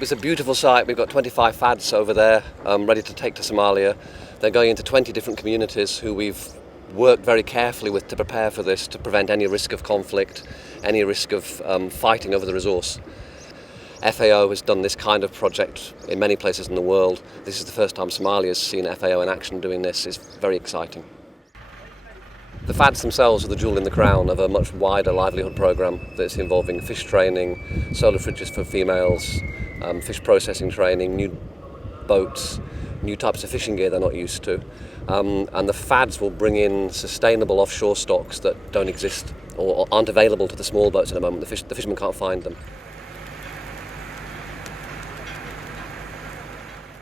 It's a beautiful site. We've got 25 FADs over there, ready to take to Somalia. They're going into 20 different communities who we've worked very carefully with to prepare for this, to prevent any risk of conflict, any risk of fighting over the resource. FAO has done this kind of project in many places in the world. This is the first time Somalia has seen FAO in action doing this. It's very exciting. The FADs themselves are the jewel in the crown of a much wider livelihood programme that's involving fish training, solar fridges for females, fish processing training, new boats, new types of fishing gear they're not used to. And the FADs will bring in sustainable offshore stocks that don't exist or aren't available to the small boats at the moment. The fishermen can't find them.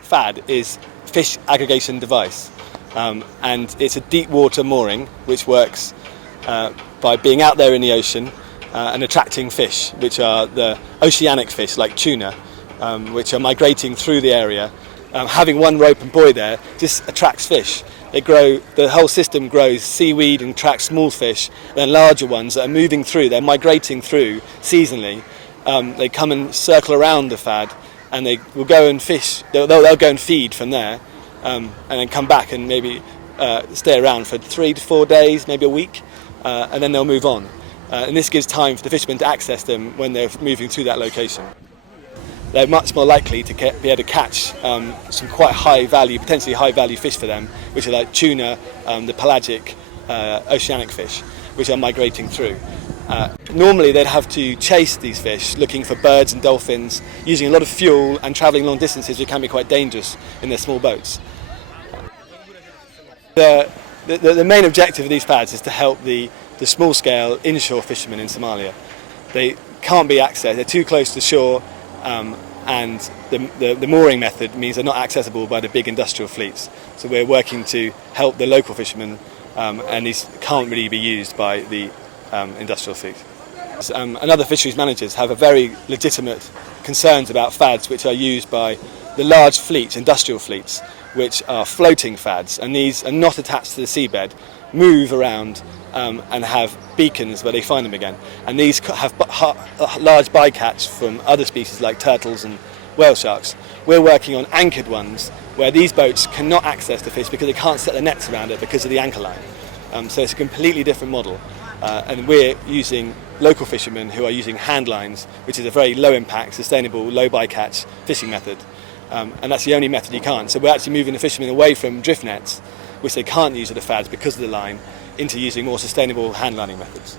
FAD is Fish-Aggregating Device, and it's a deep water mooring which works by being out there in the ocean and attracting fish, which are the oceanic fish like tuna, which are migrating through the area. Having one rope and buoy there just attracts fish. The whole system grows seaweed and attracts small fish, then larger ones that are moving through. They're migrating through seasonally. They come and circle around the FAD, and they will go and fish. They'll go and feed from there, and then come back and maybe stay around for 3 to 4 days, maybe a week, and then they'll move on. And this gives time for the fishermen to access them when they're moving through that location. They're much more likely to be able to catch some quite high value, potentially high value fish for them, which are like tuna, the pelagic oceanic fish, which are migrating through. Normally they'd have to chase these fish, looking for birds and dolphins, using a lot of fuel and travelling long distances, which can be quite dangerous in their small boats. The main objective of these FADs is to help the small-scale inshore fishermen in Somalia. They can't be accessed, they're too close to shore, and the mooring method means they're not accessible by the big industrial fleets. So we're working to help the local fishermen, and these can't really be used by the industrial fleet. And other fisheries managers have a very legitimate concerns about FADs which are used by the large fleets, industrial fleets, which are floating FADs, and these are not attached to the seabed, move around and have beacons where they find them again. And these have large bycatch from other species like turtles and whale sharks. We're working on anchored ones where these boats cannot access the fish because they can't set the nets around it because of the anchor line. So it's a completely different model. And we're using local fishermen who are using hand lines, which is a very low impact, sustainable, low bycatch fishing method. And that's the only method you can't. So we're actually moving the fishermen away from drift nets, which they can't use with the FADs because of the line, into using more sustainable hand lining methods.